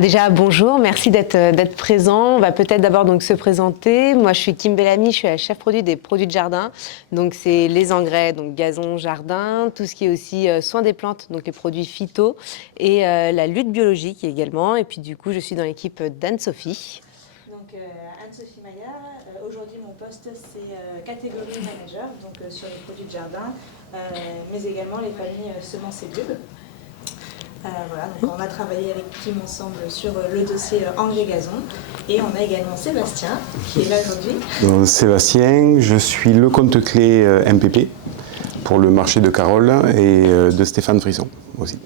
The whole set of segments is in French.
Déjà, bonjour, merci d'être présent. On va peut-être d'abord donc se présenter. Moi, je suis Kim Bellamy, je suis la chef produit des produits de jardin. Donc, c'est les engrais, donc gazon, jardin, tout ce qui est aussi soins des plantes, donc les produits phyto, et la lutte biologique également. Et puis, du coup, je suis dans l'équipe d'Anne-Sophie. Donc, Anne-Sophie Maillard, aujourd'hui, mon poste, c'est catégorie manager, donc sur les produits de jardin, mais également les familles semences et bulbes. Voilà, donc on a travaillé avec Kim ensemble sur le dossier engrais gazon et on a également Sébastien qui est là aujourd'hui. Sébastien, je suis le compte clé MPP pour le marché de Carole et de Stéphane Frisson aussi.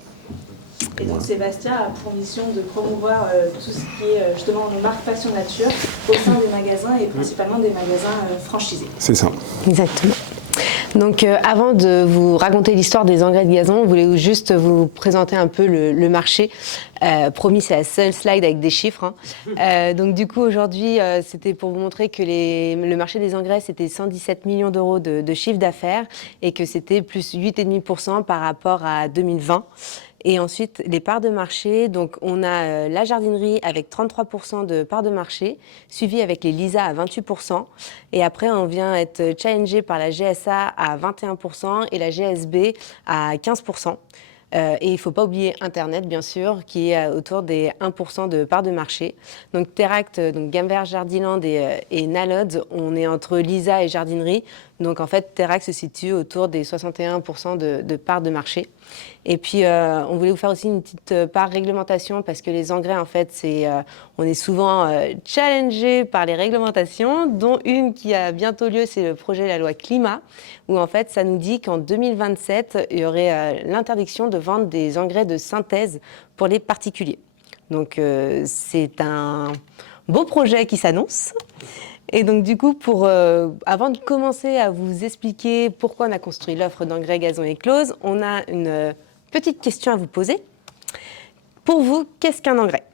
Et donc Sébastien a pour mission de promouvoir tout ce qui est justement nos marques Passion Nature au sein des magasins et principalement des magasins franchisés. C'est ça. Exactement. Donc avant de vous raconter l'histoire des engrais de gazon, on voulait juste vous présenter un peu le marché. Promis, c'est la seule slide avec des chiffres. Donc du coup, aujourd'hui, c'était pour vous montrer que le marché des engrais, c'était 117 millions d'euros de chiffre d'affaires et que c'était plus 8,5% par rapport à 2020. Et ensuite, les parts de marché, donc on a la jardinerie avec 33% de parts de marché, suivi avec les LISA à 28%. Et après, on vient être challengé par la GSA à 21% et la GSB à 15%. Et il ne faut pas oublier Internet, bien sûr, qui est autour des 1% de parts de marché. Donc Teract, donc Gamme Vert, Jardiland et Nalod, on est entre Lisa et jardinerie. Donc en fait, Teract se situe autour des 61% de parts de marché. Et puis, on voulait vous faire aussi une petite part réglementation parce que les engrais, en fait, on est souvent challengé par les réglementations, dont une qui a bientôt lieu, c'est le projet de la loi climat, où en fait, ça nous dit qu'en 2027, il y aurait l'interdiction de vendre des engrais de synthèse pour les particuliers. Donc, c'est un beau projet qui s'annonce. Et donc du coup, avant de commencer à vous expliquer pourquoi on a construit l'offre d'engrais gazon éclose, on a une petite question à vous poser. Pour vous, qu'est-ce qu'un engrais ?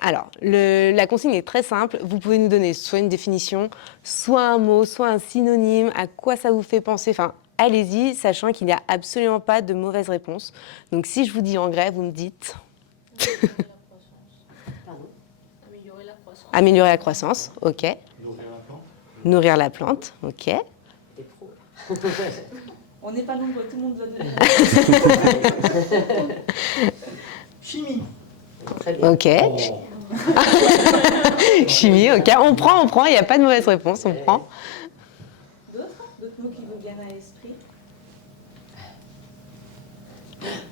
Alors, la consigne est très simple. Vous pouvez nous donner soit une définition, soit un mot, soit un synonyme, à quoi ça vous fait penser. Enfin, allez-y, sachant qu'il n'y a absolument pas de mauvaise réponse. Donc si je vous dis engrais, vous me dites... Améliorer la croissance. Améliorer la croissance, ok. Nourrir la plante, ok. T'es pro. On n'est pas nombreux, tout le monde doit nous Chimie. Très bien. Ok. Chimie, ok. On prend, il n'y a pas de mauvaise réponse, on prend. D'autres mots qui vous viennent à l'esprit?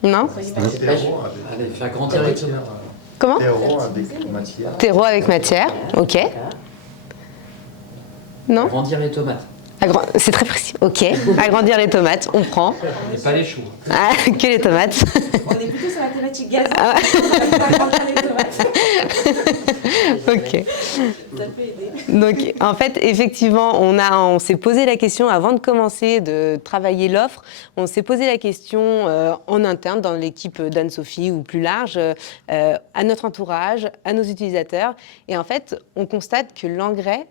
Non? Allez, faire grandir les tomates. Comment? Terreau avec matière. Terreau avec matière, ok. Non? Grandir les tomates. C'est très précis, ok. Agrandir les tomates, on prend. Et pas les choux. Ah, que les tomates. On est plutôt sur la thématique gazon. On va agrandir les tomates. Ok. Ça peut aider. Donc, en fait, effectivement, on s'est posé la question avant de commencer de travailler l'offre. On s'est posé la question en interne dans l'équipe d'Anne-Sophie ou plus large, à notre entourage, à nos utilisateurs. Et en fait, on constate que l'engrais,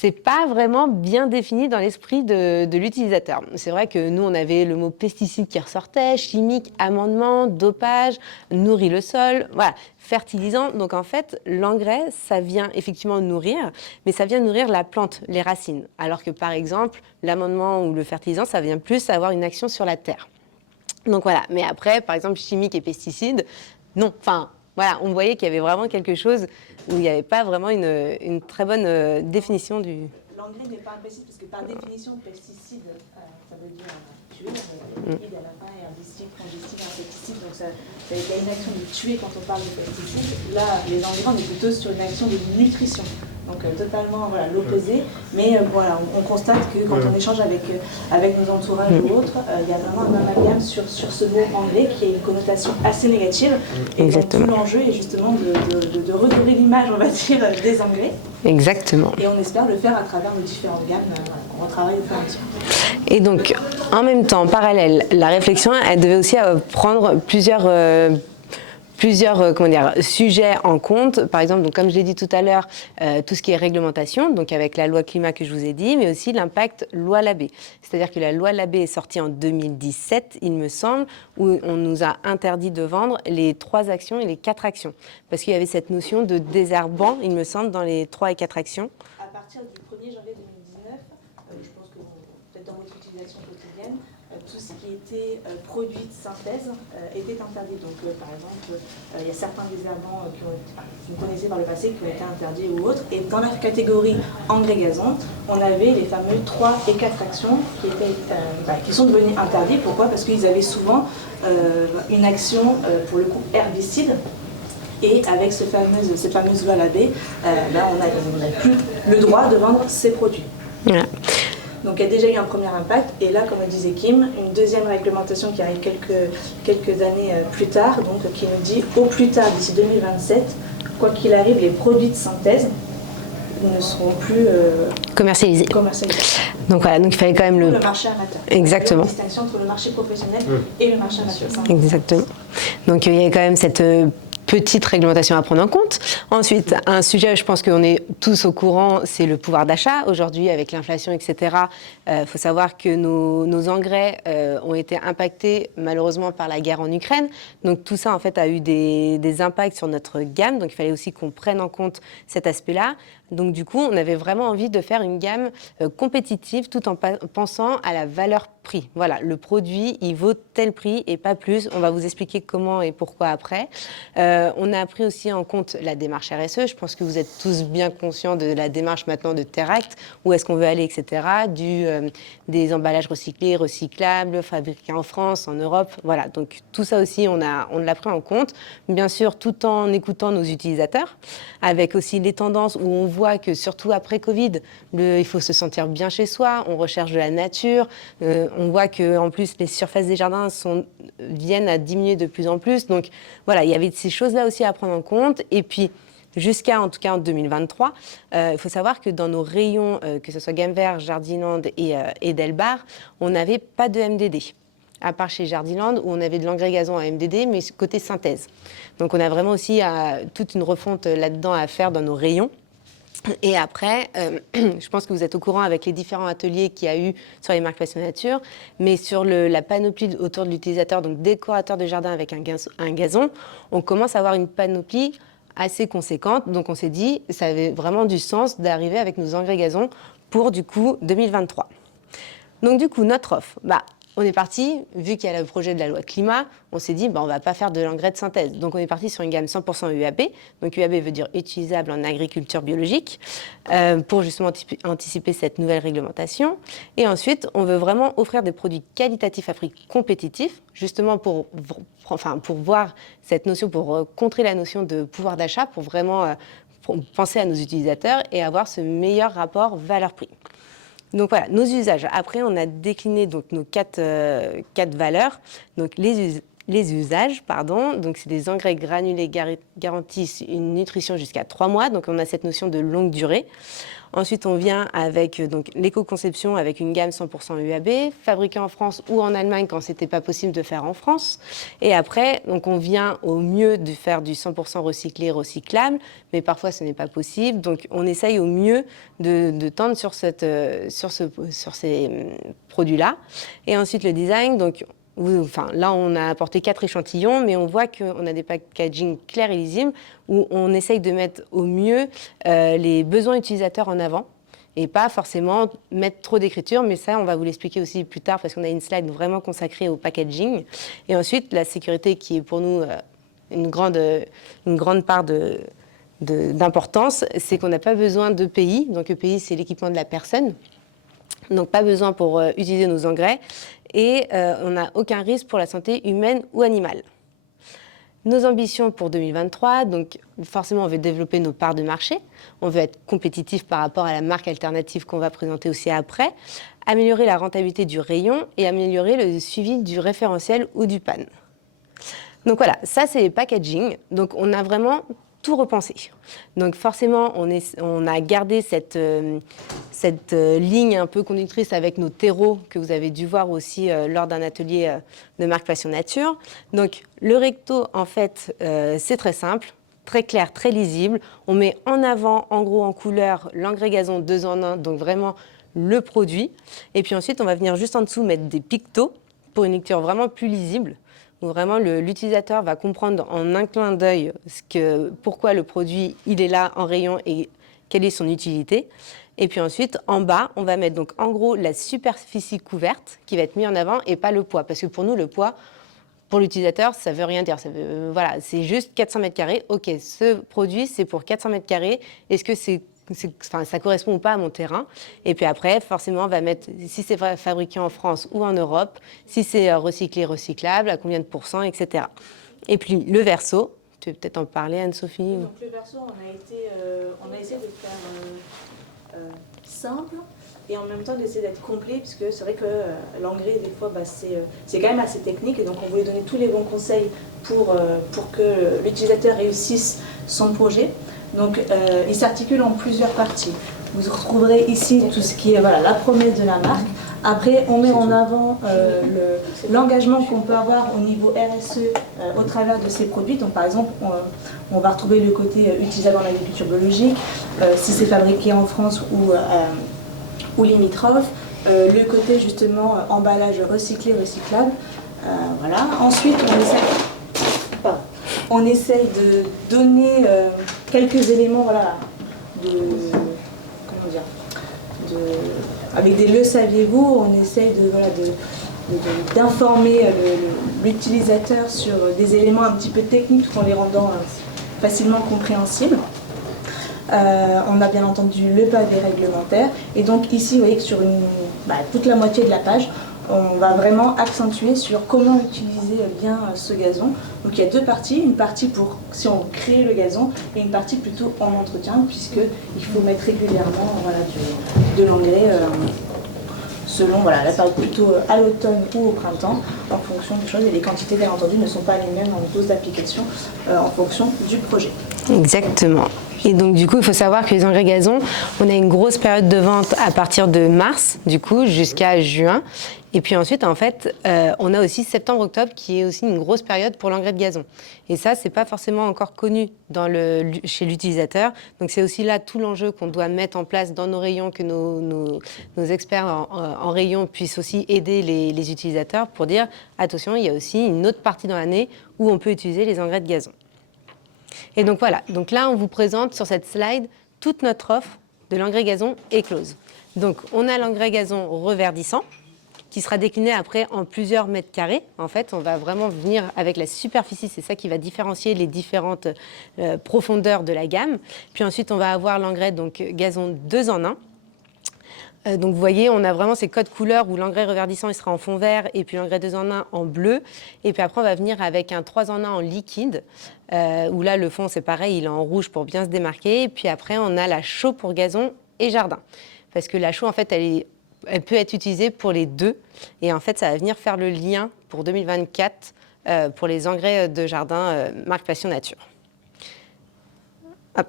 c'est pas vraiment bien défini dans l'esprit de l'utilisateur. C'est vrai que nous, on avait le mot pesticide qui ressortait, chimique, amendement, dopage, nourrit le sol, voilà, fertilisant. Donc en fait, l'engrais, ça vient effectivement nourrir, mais ça vient nourrir la plante, les racines. Alors que par exemple, l'amendement ou le fertilisant, ça vient plus avoir une action sur la terre. Donc voilà, mais après, par exemple, chimique et pesticides, non, enfin... Voilà, on voyait qu'il y avait vraiment quelque chose où il n'y avait pas vraiment une très bonne définition du... L'engrais n'est pas un pesticide, parce que par définition, pesticide, ça veut dire tuer, liquide à la fin, herbicide, fongicide, insecticide, donc il y a une action de tuer quand on parle de pesticide. Là, les engrais, on est plutôt sur une action de nutrition. Donc totalement l'opposé, mais voilà, on constate que quand on échange avec nos entourages ou autres, il y a vraiment un amalgame sur ce mot engrais qui a une connotation assez négative. Et Exactement. donc, tout l'enjeu est justement de redorer l'image, on va dire, des engrais. Exactement. Et on espère le faire à travers nos différentes gammes qu'on va travailler au fur et à mesure. Et donc, en même temps, en parallèle, la réflexion, elle devait aussi prendre plusieurs plusieurs sujets en compte. Par exemple, donc, comme je l'ai dit tout à l'heure, tout ce qui est réglementation, donc avec la loi climat que je vous ai dit, mais aussi l'impact loi Labbé. C'est-à-dire que la loi Labbé est sortie en 2017, il me semble, où on nous a interdit de vendre les 3 actions et les 4 actions. Parce qu'il y avait cette notion de désherbant, il me semble, dans les 3 et 4 actions. À partir du 1er janvier 2019, je pense que peut-être dans votre utilisation quotidienne, tout ce qui était produit de synthèse était interdit. Donc, par exemple, il y a certains désherbants que vous connaissez par le passé qui ont été interdits ou autres. Et dans la catégorie engrais gazon, on avait les fameux 3 et 4 actions qui sont devenues interdits. Pourquoi? Parce qu'ils avaient souvent une action, pour le coup, herbicide. Et avec cette fameuse loi Labbé, on n'a plus le droit de vendre ces produits. Voilà. Donc il y a déjà eu un premier impact, et là, comme le disait Kim, une deuxième réglementation qui arrive quelques années plus tard, donc qui nous dit au plus tard d'ici 2027, quoi qu'il arrive, les produits de synthèse ne seront plus commercialisés. Donc voilà, donc il fallait quand même le marché amateur. Exactement. Il y a une distinction entre le marché professionnel et le marché amateur. Exactement. Donc il y a quand même cette petite réglementation à prendre en compte. Ensuite, un sujet, je pense qu'on est tous au courant, c'est le pouvoir d'achat. Aujourd'hui, avec l'inflation, etc., faut savoir que nos engrais ont été impactés malheureusement par la guerre en Ukraine. Donc tout ça, en fait, a eu des impacts sur notre gamme. Donc il fallait aussi qu'on prenne en compte cet aspect-là. Donc du coup, on avait vraiment envie de faire une gamme compétitive tout en pensant à la valeur prix. Voilà, le produit, il vaut tel prix et pas plus. On va vous expliquer comment et pourquoi après. On a pris aussi en compte la démarche RSE. Je pense que vous êtes tous bien conscients de la démarche maintenant de Teract, où est-ce qu'on veut aller, etc. Des emballages recyclés, recyclables, fabriqués en France, en Europe. Voilà, donc tout ça aussi, on l'a pris en compte. Bien sûr, tout en écoutant nos utilisateurs, avec aussi les tendances où on voit que surtout après Covid, il faut se sentir bien chez soi, on recherche de la nature, on voit qu'en plus les surfaces des jardins viennent à diminuer de plus en plus. Donc voilà, il y avait ces choses-là aussi à prendre en compte. Et puis, en tout cas en 2023, il faut savoir que dans nos rayons, que ce soit Gamme Vert, Jardiland et Delbar, on n'avait pas de MDD. À part chez Jardiland, où on avait de l'engrais gazon à MDD, mais côté synthèse. Donc on a vraiment aussi toute une refonte là-dedans à faire dans nos rayons. Et après, je pense que vous êtes au courant avec les différents ateliers qu'il y a eu sur les marques Passion Nature, mais sur la panoplie autour de l'utilisateur, donc décorateur de jardin avec un gazon, on commence à avoir une panoplie assez conséquente. Donc on s'est dit, ça avait vraiment du sens d'arriver avec nos engrais gazon pour du coup 2023. Donc du coup, notre offre, on est parti, vu qu'il y a le projet de la loi climat, on s'est dit, on ne va pas faire de l'engrais de synthèse. Donc on est parti sur une gamme 100% UAB. Donc UAB veut dire utilisable en agriculture biologique, pour justement anticiper cette nouvelle réglementation. Et ensuite, on veut vraiment offrir des produits qualitatifs à prix compétitif, justement pour voir cette notion, pour contrer la notion de pouvoir d'achat, pour vraiment penser à nos utilisateurs et avoir ce meilleur rapport valeur-prix. Donc voilà, nos usages. Après, on a décliné donc nos quatre valeurs. Donc les usages, donc c'est des engrais granulés garantissent une nutrition jusqu'à 3 mois. Donc on a cette notion de longue durée. Ensuite, on vient avec l'éco-conception avec une gamme 100% UAB, fabriquée en France ou en Allemagne quand c'était pas possible de faire en France. Et après, donc on vient au mieux de faire du 100% recyclé, recyclable, mais parfois ce n'est pas possible. Donc on essaye au mieux de tendre sur ces produits-là. Et ensuite le design, donc là, on a apporté 4 échantillons, mais on voit qu'on a des packaging clairs et lisibles où on essaye de mettre au mieux les besoins utilisateurs en avant et pas forcément mettre trop d'écriture, mais ça, on va vous l'expliquer aussi plus tard parce qu'on a une slide vraiment consacrée au packaging. Et ensuite, la sécurité qui est pour nous une grande part d'importance, c'est qu'on n'a pas besoin d'EPI. Donc EPI, c'est l'équipement de la personne. Donc pas besoin pour utiliser nos engrais et on n'a aucun risque pour la santé humaine ou animale. Nos ambitions pour 2023, donc forcément on veut développer nos parts de marché, on veut être compétitif par rapport à la marque alternative qu'on va présenter aussi après, améliorer la rentabilité du rayon et améliorer le suivi du référentiel ou du PAN. Donc voilà, ça c'est les packaging, donc on a vraiment tout repensé. Donc forcément, on a gardé cette ligne un peu conductrice avec nos terreaux que vous avez dû voir aussi lors d'un atelier de Marc Passion Nature. Donc le recto, en fait, c'est très simple, très clair, très lisible. On met en avant, en gros, en couleur, l'engrais gazon 2 en 1, donc vraiment le produit. Et puis ensuite, on va venir juste en dessous mettre des pictos pour une lecture vraiment plus lisible, où vraiment l'utilisateur va comprendre en un clin d'œil pourquoi le produit il est là en rayon et quelle est son utilité. Et puis ensuite, en bas, on va mettre donc en gros la superficie couverte qui va être mise en avant et pas le poids. Parce que pour nous, le poids, pour l'utilisateur, ça ne veut rien dire. Voilà, c'est juste 400 mètres carrés. OK, ce produit, c'est pour 400 mètres carrés. Est-ce que ça correspond ou pas à mon terrain? Et puis après, forcément, on va mettre si c'est fabriqué en France ou en Europe, si c'est recyclé, recyclable, à combien de pourcents, etc. Et puis le verso, tu veux peut-être en parler, Anne-Sophie? Donc le verso, on a essayé de faire simple et en même temps d'essayer d'être complet, puisque c'est vrai que l'engrais, des fois, c'est quand même assez technique, et donc on voulait donner tous les bons conseils pour que l'utilisateur réussisse son projet. Donc il s'articule en plusieurs parties. Vous retrouverez ici tout ce qui est la promesse de la marque. Après, on met en avant l'engagement qu'on peut avoir au niveau RSE au travers de ces produits. Donc par exemple, on va retrouver le côté utilisable en agriculture biologique, si c'est fabriqué en France ou limitrophe, le côté justement emballage recyclé, recyclable. Voilà. Ensuite, on essaye de donner quelques éléments avec des le saviez-vous, on essaye d'informer l'utilisateur sur des éléments un petit peu techniques tout en les rendant facilement compréhensibles. On a bien entendu le pavé réglementaire, et donc ici vous voyez que sur toute la moitié de la page, on va vraiment accentuer sur comment utiliser bien ce gazon. Donc il y a deux parties, une partie pour si on crée le gazon et une partie plutôt en entretien, puisqu'il faut mettre régulièrement de l'engrais selon la période plutôt à l'automne ou au printemps, en fonction des choses, et les quantités bien entendu ne sont pas les mêmes en dose d'application en fonction du projet. Exactement. Et donc du coup, il faut savoir que les engrais gazon, on a une grosse période de vente à partir de mars, du coup, jusqu'à juin. Et puis ensuite, en fait, on a aussi septembre-octobre qui est aussi une grosse période pour l'engrais de gazon. Et ça, c'est pas forcément encore connu chez l'utilisateur. Donc c'est aussi là tout l'enjeu qu'on doit mettre en place dans nos rayons, que nos experts en rayon puissent aussi aider les utilisateurs pour dire, attention, il y a aussi une autre partie dans l'année où on peut utiliser les engrais de gazon. Et donc voilà, donc là on vous présente sur cette slide toute notre offre de l'engrais gazon éclose. Donc on a l'engrais gazon reverdissant qui sera décliné après en plusieurs mètres carrés. En fait, on va vraiment venir avec la superficie, c'est ça qui va différencier les différentes profondeurs de la gamme. Puis ensuite on va avoir l'engrais donc gazon 2 en 1. Donc vous voyez, on a vraiment ces codes couleurs où l'engrais reverdissant il sera en fond vert et puis l'engrais 2 en 1 en bleu. Et puis après, on va venir avec un 3 en 1 en liquide, où là, le fond, c'est pareil, il est en rouge pour bien se démarquer. Et puis après, on a la chaux pour gazon et jardin. Parce que la chaux, en fait, elle peut être utilisée pour les deux. Et en fait, ça va venir faire le lien pour 2024 pour les engrais de jardin Marc Passion Nature. Hop.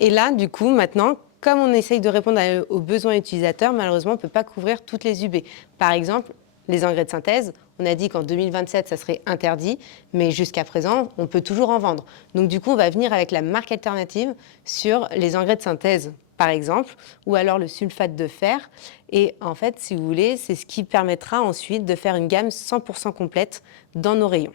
Et là, du coup, maintenant, comme on essaye de répondre aux besoins utilisateurs, malheureusement, on ne peut pas couvrir toutes les UB. Par exemple, les engrais de synthèse, on a dit qu'en 2027, ça serait interdit, mais jusqu'à présent, on peut toujours en vendre. Donc du coup, on va venir avec la marque alternative sur les engrais de synthèse, par exemple, ou alors le sulfate de fer. Et en fait, si vous voulez, c'est ce qui permettra ensuite de faire une gamme 100% complète dans nos rayons.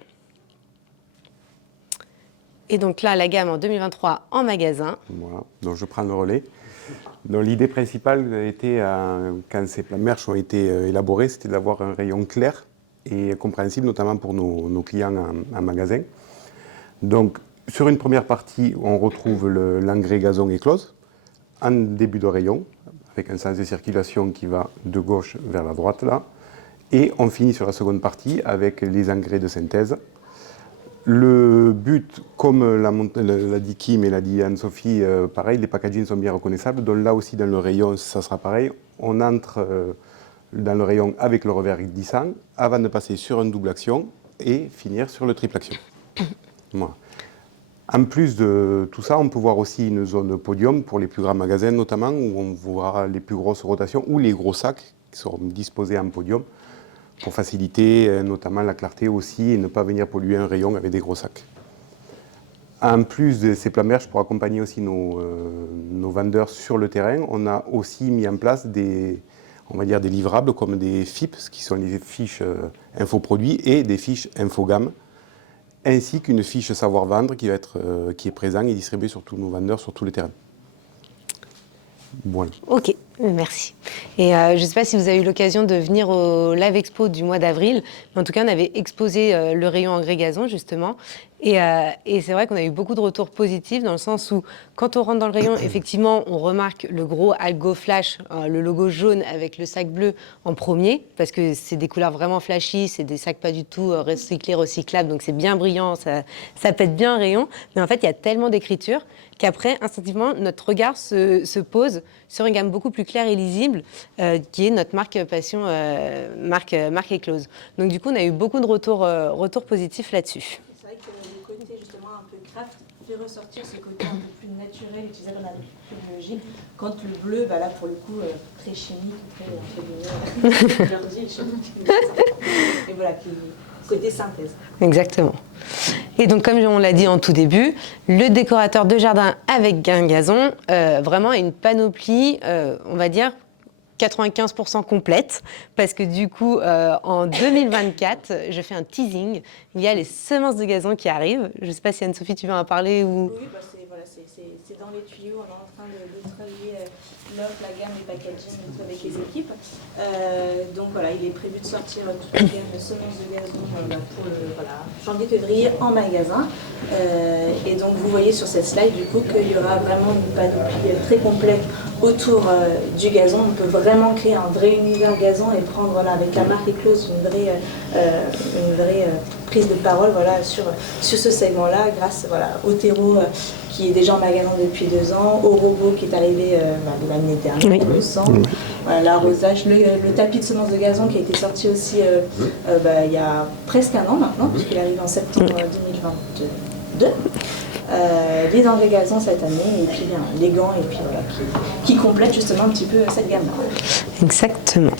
Et donc là, la gamme en 2023 en magasin. Voilà, donc je prends le relais. Donc l'idée principale était, quand ces plans merch ont été élaborés, c'était d'avoir un rayon clair et compréhensible, notamment pour nos clients en magasin. Donc sur une première partie, on retrouve l'engrais gazon éclose, en début de rayon, avec un sens de circulation qui va de gauche vers la droite là. Et on finit sur la seconde partie avec les engrais de synthèse. Le but, comme l'a dit Kim et l'a dit Anne-Sophie, pareil, les packagings sont bien reconnaissables. Donc là aussi, dans le rayon, ça sera pareil. On entre dans le rayon avec le reverdissant avant de passer sur une double action et finir sur le triple action. Voilà. En plus de tout ça, on peut voir aussi une zone podium pour les plus grands magasins notamment, où on voit les plus grosses rotations ou les gros sacs qui seront disposés en podium pour faciliter notamment la clarté aussi et ne pas venir polluer un rayon avec des gros sacs. En plus de ces plans merch, pour accompagner aussi nos vendeurs sur le terrain, on a aussi mis en place on va dire des livrables comme des FIP, qui sont les fiches infoproduits, et des fiches infogamme, ainsi qu'une fiche savoir-vendre qui est présent et distribuée sur tous nos vendeurs sur tous les terrains. Voilà. Ok, merci. Et je ne sais pas si vous avez eu l'occasion de venir au Live Expo du mois d'avril, mais en tout cas, on avait exposé le rayon engrais gazon, justement. Et c'est vrai qu'on a eu beaucoup de retours positifs dans le sens où, quand on rentre dans le rayon, effectivement, on remarque le gros Algo Flash, le logo jaune avec le sac bleu en premier, parce que c'est des couleurs vraiment flashy, c'est des sacs pas du tout recyclés, recyclables, donc c'est bien brillant, ça pète bien un rayon. Mais en fait, il y a tellement d'écriture qu'après, instinctivement, notre regard se pose sur une gamme beaucoup plus claire et lisible, qui est notre marque Passion, marque Éclose. Donc du coup, on a eu beaucoup de retours positifs là-dessus. C'est vrai que le côté justement un peu craft fait ressortir ce côté un peu plus naturel, utilisé dans la biologie. Quand le bleu, bah là pour le coup, très chimique, très entre guillemets, biologie, chimique. Et voilà, côté synthèse. Exactement. Et donc, comme on l'a dit en tout début, le décorateur de jardin avec un gazon, vraiment une panoplie, on va dire, 95% complète, parce que du coup, en 2024, je fais un teasing. Il y a les semences de gazon qui arrivent. Je ne sais pas si Anne-Sophie, tu veux en parler ou... Oui, bah c'est dans les tuyaux. On est en train de travailler l'offre, la gamme, les packaging avec les équipes. Donc voilà, il est prévu de sortir toute la gamme de semences de gazon pour janvier-février en magasin. Et donc vous voyez sur cette slide du coup qu'il y aura vraiment une panoplie très complète autour du gazon. On peut vraiment créer un vrai univers gazon et prendre avec la marque Éclose une vraie prise de parole sur ce segment-là grâce au terreau qui est déjà en magasin depuis 2 ans, au robot qui est arrivé l'année dernière, il me semble. Voilà, l'arrosage, le tapis de semences de gazon qui a été sorti aussi il y a presque 1 an maintenant, puisqu'il arrive en septembre 2022. Les engrais gazon cette année, et puis les gants, et puis qui complètent justement un petit peu cette gamme-là. Exactement.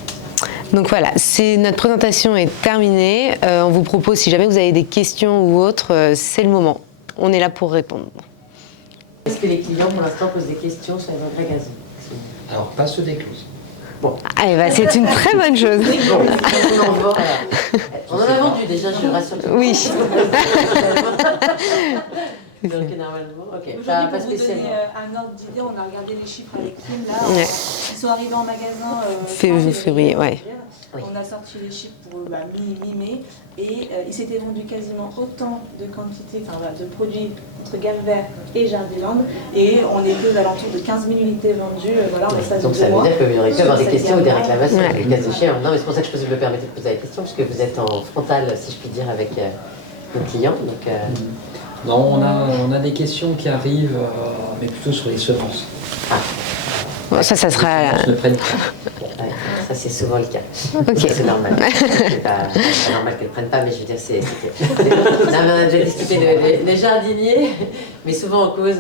Donc voilà, notre présentation est terminée. On vous propose, si jamais vous avez des questions ou autres, c'est le moment. On est là pour répondre. Est-ce que les clients, pour l'instant, posent des questions sur les engrais gazon? Alors, pas ceux d'Éclose. Bon. Allez, c'est une très bonne chose. Bon, on en a vendu déjà, je rassure. Oui. Donc normalement, ok. Aujourd'hui, pour vous donner un ordre d'idée, on a regardé les chiffres avec Kim, là. Ouais. Ils sont arrivés en magasin février, ouais. Oui. On a sorti les chiffres pour mi-mai et il s'était vendu quasiment autant de quantité, de produits entre gamme vert et Jardiland, et on était aux alentours de 15 000 unités vendues. En espace donc de ça 2 veut mois. dire qu'il y aurait pu avoir des questions ou des réclamations, Ouais. des cas échéants. Non, mais c'est pour ça que je me permettais de poser la question, parce que vous êtes en frontal, si je puis dire, avec nos clients. Donc, Non, on a des questions qui arrivent, mais plutôt sur les semences. Bon, ça sera... Les semences ne prennent pas. ouais, ça c'est souvent le cas. Ok. C'est normal. C'est pas normal qu'elles ne prennent pas, mais je veux dire, non, mais on a déjà discuté les jardiniers, mais souvent en cause.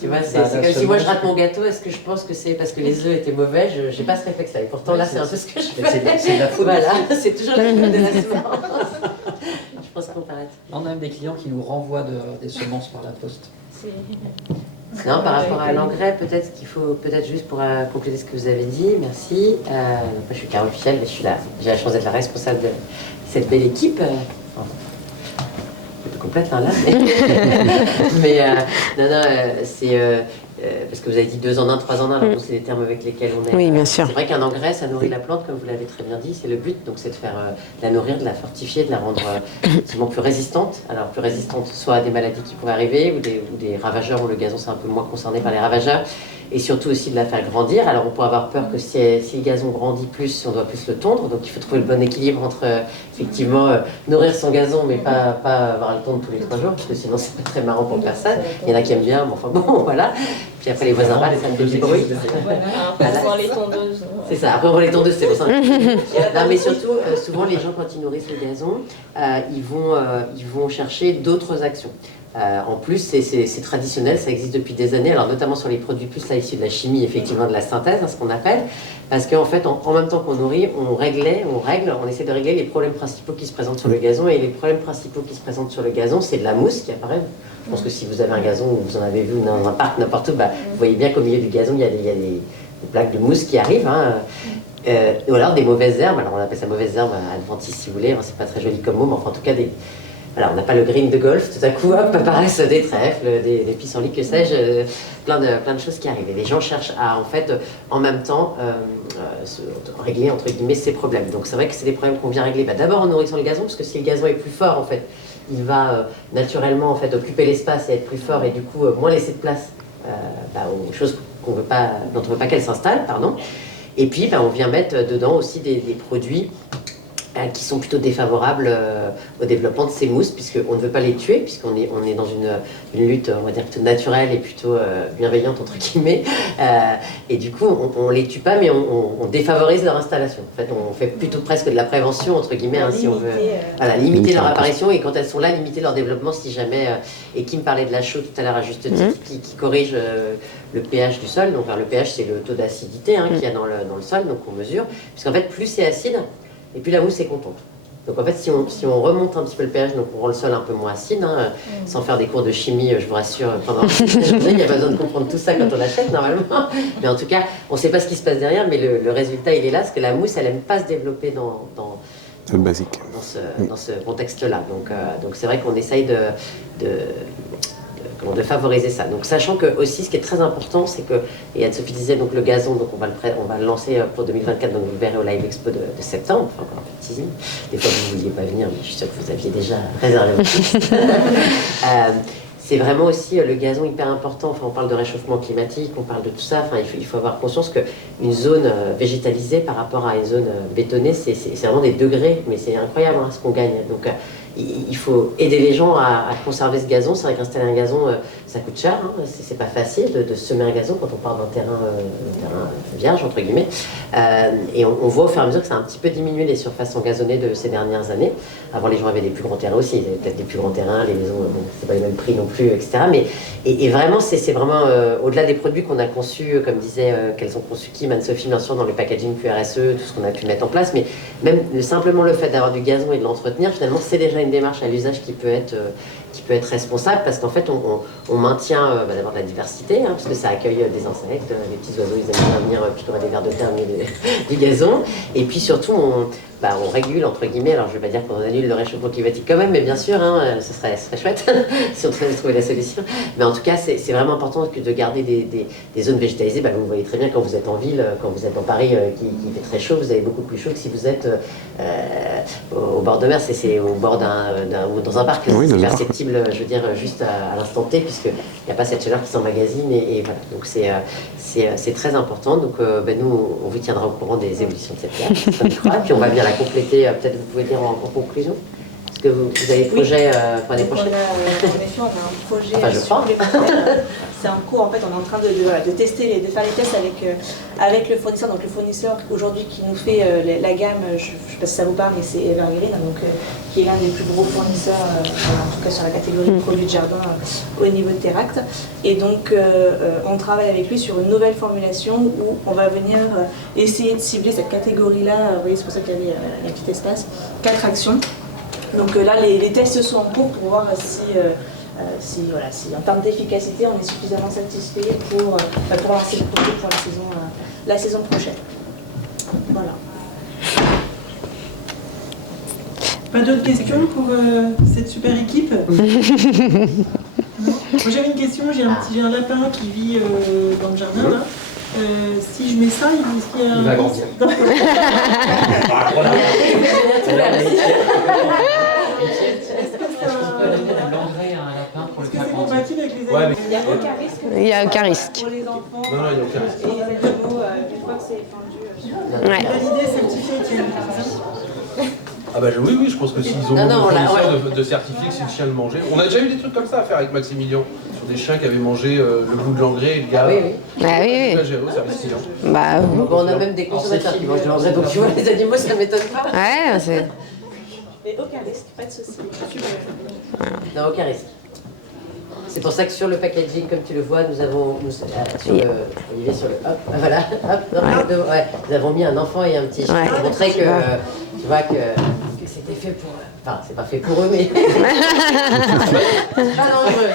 Tu vois, c'est comme si moi je rate mon gâteau, est-ce que je pense que c'est parce que les œufs étaient mauvais? Je n'ai pas ce réflexe-là. Et pourtant, là, c'est un peu ce que je fais. C'est de la faute. Voilà, c'est toujours la faute de la semence. Je pense qu'on paraît. On a même des clients qui nous renvoient des semences par la poste. Non, par rapport à l'engrais, peut-être qu'il faut, juste pour compléter ce que vous avez dit, merci. Moi, je suis Carole Fiel, mais j'ai la chance d'être la responsable de cette belle équipe. Un peu complète là, mais c'est parce que vous avez dit 2 en 1, 3 en 1, alors c'est des termes avec lesquels on est. Oui, bien sûr. C'est vrai qu'un engrais, ça nourrit la plante, comme vous l'avez très bien dit, c'est le but, donc c'est de faire de la nourrir, de la fortifier, de la rendre effectivement plus résistante. Alors plus résistante soit à des maladies qui pourraient arriver, ou des ravageurs, où le gazon c'est un peu moins concerné par les ravageurs, et surtout aussi de la faire grandir. Alors on peut avoir peur que si le gazon grandit plus, on doit plus le tondre, donc il faut trouver le bon équilibre entre effectivement nourrir son gazon, mais pas avoir à le tondre tous les 3 jours, parce que sinon c'est pas très marrant pour personne. Il y en a qui aiment bien, mais enfin bon, voilà. Puis après les voisins parlent, ça me fait du bruit. Après, on voit les tondeuses. C'est ça, après on voit les tondeuses, c'est pour ça. Non, mais surtout, souvent les gens, quand ils nourrissent le gazon, ils vont chercher d'autres actions. En plus, c'est traditionnel, ça existe depuis des années, alors notamment sur les produits plus là, issus de la chimie, effectivement de la synthèse, hein, ce qu'on appelle, parce qu'en fait, en même temps qu'on nourrit, on essaie de régler les problèmes principaux qui se présentent sur le gazon, et les problèmes principaux qui se présentent sur le gazon, c'est de la mousse qui apparaît. Je pense que si vous avez un gazon, ou vous en avez vu dans un parc, n'importe où, vous voyez bien qu'au milieu du gazon, il y a des plaques de mousse qui arrivent. Hein. Ou alors des mauvaises herbes, alors on appelle ça mauvaises herbes adventices si vous voulez, hein, c'est pas très joli comme mot, mais enfin en tout cas voilà, on n'a pas le green de golf, tout à coup hop, apparaissent des trèfles, des pissenlits, que sais-je, plein de choses qui arrivent. Et les gens cherchent à en fait en même temps régler entre guillemets ces problèmes. Donc c'est vrai que c'est des problèmes qu'on vient régler d'abord en nourrissant le gazon, parce que si le gazon est plus fort en fait, il va naturellement en fait occuper l'espace et être plus fort et du coup moins laisser de place aux choses dont on ne veut pas qu'elles s'installent, pardon. Et puis, on vient mettre dedans aussi des produits qui sont plutôt défavorables au développement de ces mousses, puisqu'on ne veut pas les tuer, puisqu'on est dans une lutte, on va dire, plutôt naturelle et plutôt bienveillante, entre guillemets. Et du coup, on ne les tue pas, mais on défavorise leur installation. En fait, on fait plutôt presque de la prévention, entre guillemets, hein, si on veut limiter leur apparition, et quand elles sont là, limiter leur développement si jamais... et qui me parlait de la chaux tout à l'heure à juste titre, qui corrige le pH du sol. Donc, le pH, c'est le taux d'acidité qu'il y a dans le sol, donc on mesure. Puisqu'en fait, plus c'est acide, et puis la mousse est contente. Donc en fait, si on remonte un petit peu le pH, donc on rend le sol un peu moins acide, hein, sans faire des cours de chimie, je vous rassure, pendant il n'y a pas besoin de comprendre tout ça quand on l'achète normalement. Mais en tout cas, on ne sait pas ce qui se passe derrière, mais le résultat, il est là, parce que la mousse, elle n'aime pas se développer dans le basique. Dans ce contexte-là. Donc c'est vrai qu'on essaye de favoriser ça. Donc sachant que aussi ce qui est très important, c'est que, et Anne-Sophie disait donc le gazon, donc on va le lancer pour 2024, donc vous le verrez au Live Expo de septembre, enfin encore un peu de teasing. Des fois vous ne vouliez pas venir, mais je suis sûre que vous aviez déjà réservé votre place. C'est vraiment aussi le gazon hyper important. Enfin, on parle de réchauffement climatique, on parle de tout ça. Enfin, il faut avoir conscience qu'une zone végétalisée par rapport à une zone bétonnée, c'est vraiment des degrés, mais c'est incroyable ce qu'on gagne. Donc il faut aider les gens à conserver ce gazon. C'est vrai qu'installer un gazon, ça coûte cher. Hein. C'est pas facile de semer un gazon quand on part d'un terrain vierge, entre guillemets. Et on voit au fur et à mesure que ça a un petit peu diminué les surfaces engazonnées de ces dernières années. Avant, les gens avaient des plus grands terrains aussi. Ils avaient peut-être des plus grands terrains, les maisons, c'est pas les mêmes prix non plus, etc. Mais, et vraiment, c'est vraiment au-delà des produits qu'on a conçus, comme disait, qu'elles ont conçus Kim, Anne-Sophie, bien sûr, dans le packaging QRSE, tout ce qu'on a pu mettre en place. Mais même simplement le fait d'avoir du gazon et de l'entretenir, finalement, c'est déjà une démarche à l'usage qui peut être responsable, parce qu'en fait on maintient d'abord la diversité, hein, parce que ça accueille des insectes, les petits oiseaux ils aiment bien venir plutôt à des vers de terre mais du gazon, et puis surtout on régule entre guillemets, alors je ne vais pas dire qu'on annule le réchauffement climatique quand même, mais bien sûr hein, ce serait chouette si on devait trouver la solution, mais en tout cas c'est vraiment important de garder des zones végétalisées. Vous voyez très bien quand vous êtes en ville, quand vous êtes dans Paris qui fait très chaud, vous avez beaucoup plus chaud que si vous êtes au bord de mer, c'est au bord ou dans un parc, c'est perceptible, je veux dire, juste à l'instant T, puisqu'il n'y a pas cette chaleur qui s'emmagasine, et voilà, donc c'est très important. Donc nous, on vous tiendra au courant des évolutions de cette pierre, et puis on va bien la compléter, peut-être vous pouvez dire en conclusion, parce que vous avez des projets pour l'année prochaine. En effet, on a un projet Enfin, supplémentaire. C'est en cours, en fait, on est en train de tester, de faire les tests avec le fournisseur. Donc le fournisseur aujourd'hui qui nous fait la gamme, je ne sais pas si ça vous parle, mais c'est Evergreen, donc, qui est l'un des plus gros fournisseurs, en tout cas sur la catégorie de produits de jardin au niveau de Teract. Et donc on travaille avec lui sur une nouvelle formulation où on va venir essayer de cibler cette catégorie-là. Vous voyez, c'est pour ça qu'il y a un petit espace, 4 actions. Donc là, les tests sont en cours pour voir si en termes d'efficacité, on est suffisamment satisfait pour lancer le projet pour la saison prochaine. Voilà. Pas d'autres questions pour cette super équipe? Moi j'avais une question, j'ai un lapin qui vit dans le jardin là. Si je mets ça, est-ce qu'il y a Il va grandir. Est-ce que c'est compatible avec les animaux? Il n'y a aucun risque. Il n'y a aucun risque. Pour les enfants Non, il n'y a aucun risque. et les animaux, une fois que c'est étendu. Ouais. Validé, certifié, Étienne, c'est ça? Ah bah oui, je pense que s'ils ont Non, le fournisseur de certifier que si le chien le mangeait. On a déjà eu des trucs comme ça à faire avec Maximilien, sur des chiens qui avaient mangé le bout de l'engrais et le gars. Oui. Ah oui, Tout géré au service client. Bah, On a même des consommateurs qui mangent de l'engrais, donc tu vois, les animaux, ça ne m'étonne pas. ouais, c'est... Mais aucun risque, pas de souci. Non, aucun risque. C'est pour ça que sur le packaging, comme tu le vois, nous avons Olivier sur le hop, voilà, hop, nous avons mis un enfant et un petit chat pour montrer que tu vois que c'était fait pour. Enfin, c'est pas fait pour eux, mais. Pas dangereux.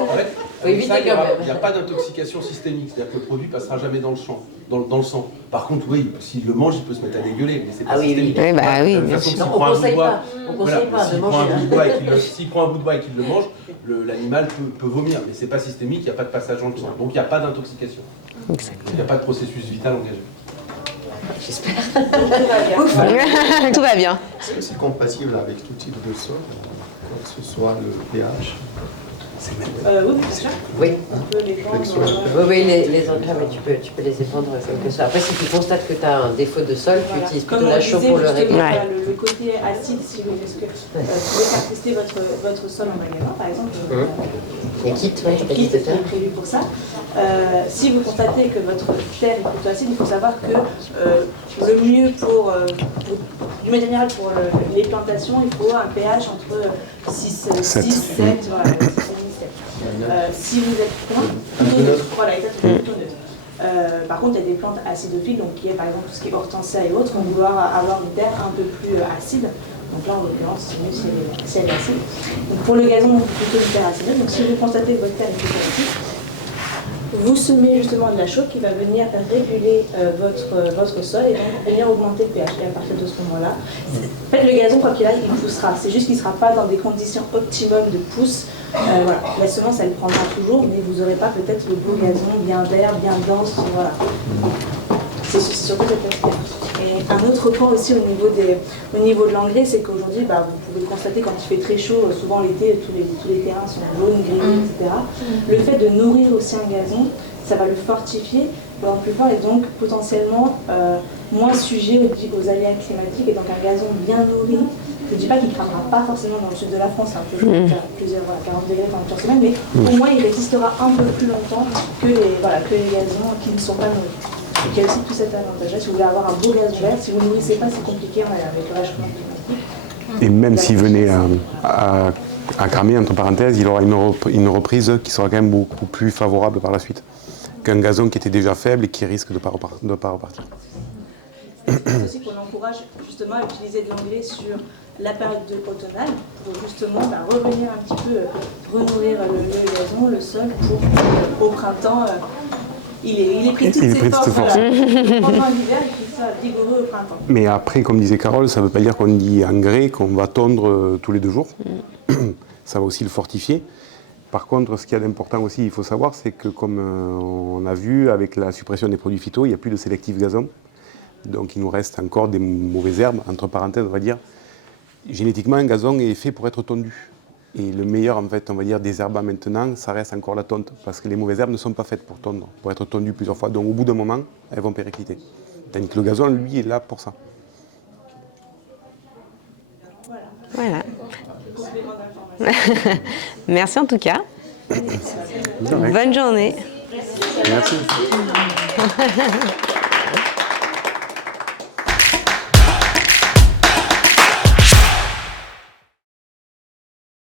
En fait, Faut éviter ça, quand même. il n'y a pas d'intoxication systémique, c'est-à-dire que le produit passera jamais dans le sang. Dans le sang. Par contre, oui, s'il le mange, il peut se mettre à dégueuler, mais c'est pas systémique. Oui, bah oui, De toute bien façon, sûr. s'il On prend un bout de conseille bois, pas. On conseille pas de s'il prend manger. un bout de bois s'il prend un bout de bois et qu'il le mange, l'animal peut vomir, mais c'est pas systémique, il n'y a pas de passage dans le sang. Donc il n'y a pas d'intoxication. Il n'y a pas de processus vital engagé. J'espère. Tout va bien. Est-ce que c'est compatible avec tout type de sol, quoi que ce soit le pH? Oui, bien sûr. Oui. On peut les prendre. Oui, les engrais, mais tu peux les épandre comme que ça. Après, si tu constates que tu as un défaut de sol, tu utilises plutôt la chaux pour le régler. Voilà, le côté acide, si vous voulez, parce que vous pouvez faire tester votre sol en magasin, par exemple. Les kits, oui, je Le kit qui est prévu pour ça. Si vous constatez que votre terre est plutôt acide, il faut savoir que le mieux du manière générale pour les plantations, il faut un pH entre 6, 7, voilà, 6 si vous êtes plutôt neutre, voilà, exactement, plutôt neutre. Par contre, il y a des plantes acidophiles, donc qui est par exemple tout ce qui est hortensia et autres, qui vont vouloir avoir une terre un peu plus acide. Donc là, en l'occurrence, c'est mieux si elle est acide. Donc pour le gazon, plutôt une terre acide. Donc si vous constatez que votre terre est plutôt acide, vous semez justement de la chaux qui va venir réguler votre sol et donc venir augmenter le pH. Et à partir de ce moment-là, en fait, le gazon, quoi qu'il arrive, il poussera. C'est juste qu'il ne sera pas dans des conditions optimum de pousse. Voilà. La semence, elle prendra toujours, mais vous n'aurez pas peut-être le beau gazon bien vert, bien dense. Voilà. C'est surtout cet aspect. Et un autre point aussi au niveau de l'engrais, c'est qu'aujourd'hui, vous pouvez le constater quand il fait très chaud, souvent l'été, tous les terrains sont jaunes, gris, etc. Le fait de nourrir aussi un gazon, ça va le fortifier en plus fort et donc potentiellement moins sujet aux aléas climatiques. Et donc un gazon bien nourri, je ne dis pas qu'il ne cramera pas forcément dans le sud de la France, c'est un peu chaud, plusieurs 40 degrés pendant plusieurs semaines, mais au moins il résistera un peu plus longtemps que les gazons qui ne sont pas nourris. Donc il y a aussi tout cet avantage-là. Si vous voulez avoir un beau gazon vert, si vous ne nourrissez pas, c'est compliqué avec le réchauffement climatique. Et même s'il venait à cramer, entre parenthèses, il aura une reprise qui sera quand même beaucoup plus favorable par la suite qu'un gazon qui était déjà faible et qui risque de ne pas repartir. C'est aussi qu'on encourage justement à utiliser de l'engrais sur la période automnale pour justement revenir un petit peu, renourrir le gazon, le sol, pour au printemps. Il est pris de toutes ses forces pendant l'hiver et qu'il soit vigoureux au printemps. Mais après, comme disait Carole, ça ne veut pas dire qu'on dit engrais, qu'on va tondre tous les 2 jours. Ça va aussi le fortifier. Par contre, ce qu'il y a d'important aussi, il faut savoir, c'est que comme on a vu, avec la suppression des produits phyto, il n'y a plus de sélectif gazon. Donc il nous reste encore des mauvaises herbes, entre parenthèses, on va dire. Génétiquement, un gazon est fait pour être tondu. Et le meilleur, en fait, on va dire, des herbes maintenant, ça reste encore la tonte. Parce que les mauvaises herbes ne sont pas faites pour tondre, pour être tondues plusieurs fois. Donc au bout d'un moment, elles vont péricliter. Tandis que le gazon, lui, est là pour ça. Voilà. Merci en tout cas. Bonne journée. Merci.